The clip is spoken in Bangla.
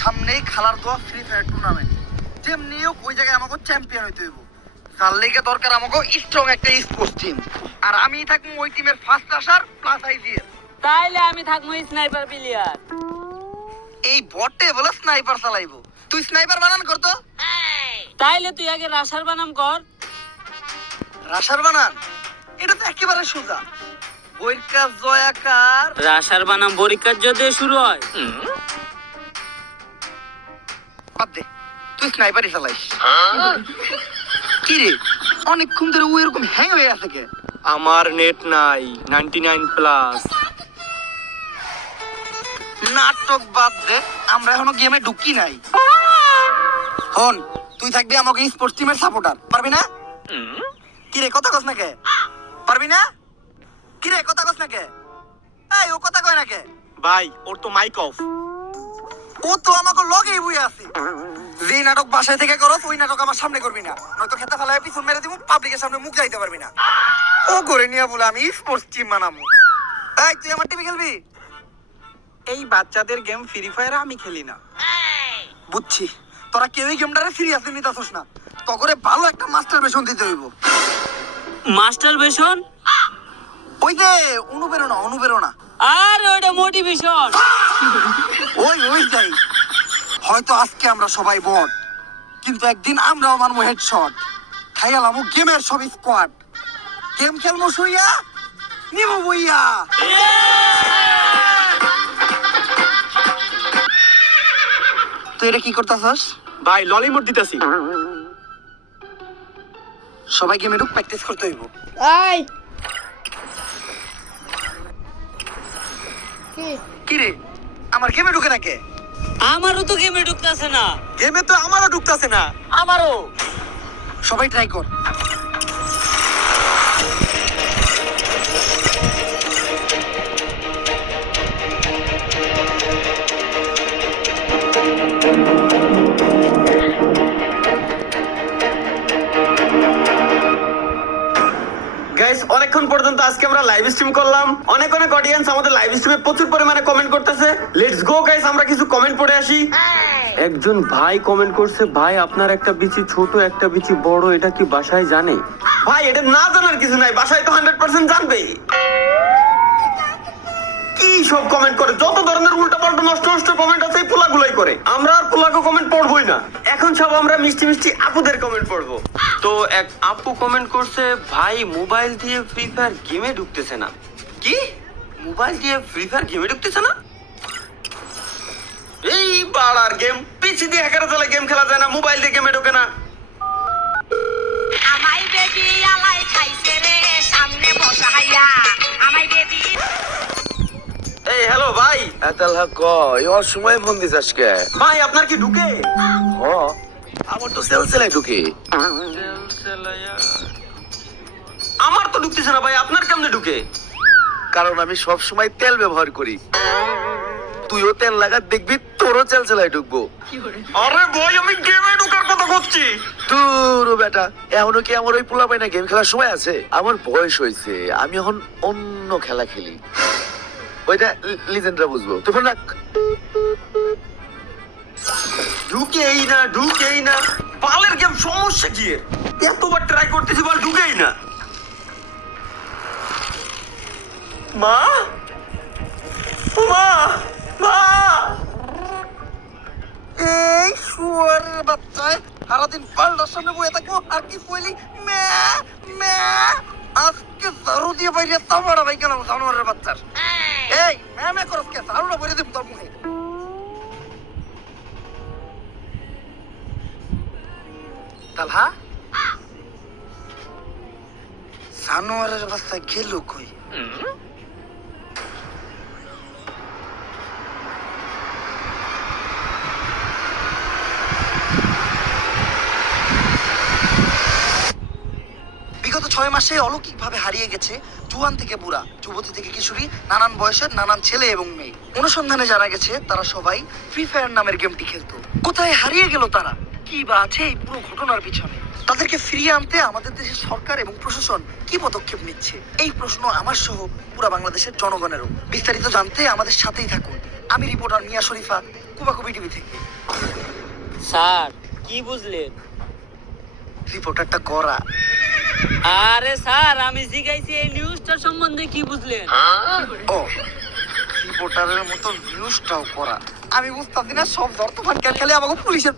সামনেই খেলার দোয়া ফ্রি ফায়ার টুর্নামেন্ট, যেমনি হোক ওই জায়গায় আমাকে চ্যাম্পিয়ন হইতে হইব। তার লেগে দরকার আমাকে স্ট্রং একটা স্পোর্টস টিম, আর আমি থাকবো ওই টিমের ফার্স্ট আসার প্লাস আইজিএর। তাইলে আমি থাকবো স্নাইপার প্লেয়ার। এই বটে বলে স্নাইপার চালাইবো, তুই স্নাইপার বানান করতো। তাইলে তুই আগে রাশার বানাম কর। রাশার বানান এটা তো একেবারে সোজা, বইকার জয়াকার। রাশার বানাম পরীক্ষার যদি শুরু হয়, বাদ দে, তুই স্নাইপারই চালাইস। কি রে অনেকক্ষণ ধরে ও এরকম হ্যাং হয়ে আছে কে? আমার নেট নাই 99+। নাটক বাদ দে, আমরা এখনো গেমে ঢুকি নাই। হন, তুই থাকবি আমাকে স্পোর্টস টিমের সাপোর্টার, পারবি না? কি রে কথা কস না কে? পারবি না? কি রে কথা কস না কে? এই ও কথা কয় না কে? ভাই ওর তো মাইক অফ। ও তো আমাকে লগেই বই আছে। যে নাটক বাসায় থেকে করস ওই নাটক আমার সামনে করবি না, নয়তো খেতে ফেলায় পিছন মেরে দিব, পাবলিকের সামনে মুখ যাইতে পারবি না। ও করে নিয়ে বলে আমি স্পোর্টস টিম বানাবো। এই তুই আমার টিভি খেলবি? এই বাচ্চাদের গেম ফ্রি ফায়ার আমি খেলি না। বুঝছি, তোরা কেউই গেমটারে সিরিয়াসলি নিতাছস না। তগরে ভালো একটা মাস্টার বেশন দিতে হইব। মাস্টার বেশন ওই যে অনুপ্রেরণা অনুপ্রেরণা। আর ওটা মোটিভেশন। ওই যাই। হয়তো আজকে আমরা সবাই বট, কিন্তু একদিন আমরাও মারবো হেডশট, খাইয়ালামো গেমের সব স্কোয়াড। গেম খেলবো শুইয়া, নিবো বইয়া। তুই এটা কি করতেছস? ভাই ললিমট দিতেছি। সবাই গেমে ঢুক, প্র্যাকটিস করতে হইব। আই কি রে আমার গেমে ঢুকে না কে? আমারও তো গেমে ঢুকতেছে না। গেমে তো আমারও ঢুকতেছে না। আমারও। সবাই ট্রাই কর। গাইস অনেকক্ষণ পর্যন্ত আজকে আমরা লাইভ স্ট্রিম করলাম। অনেক অডিয়েন্স আমাদের লাইভ স্ট্রিমে প্রচুর পরিমাণে কমেন্ট করতেছে। লেটস গো গাইস, আমরা কিছু কমেন্ট পড়ে আসি। একজন ভাই কমেন্ট করছে, ভাই আপনার একটা বিচি ছোট একটা বিচি বড়, এটা কি বাসায় জানে? ভাই এটা না জানার কিছু নাই, বাসায় তো 100% জানবে। কি সব কমেন্ট করে, যত ধরনের উল্টাপাল্টা নষ্ট নষ্ট কমেন্ট আছে পোলাগুলাই করে। আমরা আর পোলাগো কমেন্ট পড়বই না, এখন সব আমরা মিষ্টি মিষ্টি আপুদের কমেন্ট পড়বো। তো এক আপু কমেন্ট করছে, ভাই মোবাইল দিয়ে ফ্রি ফায়ার গেমে ঢুকতেছে না। কি মোবাইল দিয়ে ফ্রি ফায়ার গেমে ঢুকতেছে না? এই বাড়ার গেম পিসি দিয়ে হ্যাকার চলে, গেম খেলা যায় না, মোবাইল দিয়ে গেমে ঢোকে না। আমায় বেবি আলাই খাইছে রে সামনে বসাইয়া আমায় বেবি। এই হ্যালো ভাই। এতালহা ক এই অসময়ে ফোন দিস আজকে? ভাই আপনার কি ঢুকে? হ, আমার তো সেলসেলাই ঢুকে। আমার তো ঢুকতেছে না ভাই, আপনার কেমনে ঢুকে? কারণ আমি সব সময় তেল ব্যবহার করি। তুইও তেল লাগা, দেখবি তোরও সেলসেলাই ঢুকবো। আরে ভাই আমি গেমে ঢোকার কথা বলছি। তোর বেটা এখনো কি আমার ওই পোলা পাইনা গেম খেলার সময় আছে? আমার বয়স হয়েছে, আমি এখন অন্য খেলা খেলি। ওইটা লিজেন্ডরা বুঝবো। তুই ফোন রাখ। ঢুকেই না পালের গেম, সমস্যা কি? এতবার ট্রাই করতেছি বল ঢুকেই না। মা মা মা এই শুয়ারের বাচ্চায় সারাদিন পাল্টার সামনে বয়ে থাকবো আর কি কইলি মে মে। আজকে ঝাড়ু দিয়ে বাইরে চামড়া ভাই গেলাম জানোয়ারের বাচ্চার। এই মে মে করস কে? ঝাড়ুটা বাইরে দিব তোর মুখে। তালহা জানোয়ারের বাচ্চা গেল কই? বিগত 6 মাসে অলৌকিকভাবে হারিয়ে গেছে জুয়ান থেকে বুড়া, যুবতী থেকে কিশোরী, নানান বয়সের নানান ছেলে এবং মেয়ে। অনুসন্ধানে জানা গেছে তারা সবাই ফ্রি ফায়ার নামের গেমটি খেলতো। কোথায় হারিয়ে গেল তারা? কি বা আছে এই পুরো ঘটনার পিছনে? তাদেরকে ফিরিয়ে আনতে আমাদের দেশের সরকার এবং প্রশাসন কি পদক্ষেপ নিচ্ছে? এই প্রশ্ন আমার সহ পুরো বাংলাদেশের জনগণেরও। বিস্তারিত জানতে আমাদের সাথেই থাকুন। আমি রিপোর্টার মিয়া শরীফা, কুবাকুবি টিভি থেকে। স্যার কি বুঝলেন? রিপোর্টারটা করা। আরে স্যার আমি জিজ্ঞাসি এই নিউজটার সম্বন্ধে কি বুঝলেন? ও, রিপোর্টারের মতো নিউজটাও করা। আমি বুঝতাম না, সব ধর তুফান খেলে আমাকে পুলিশের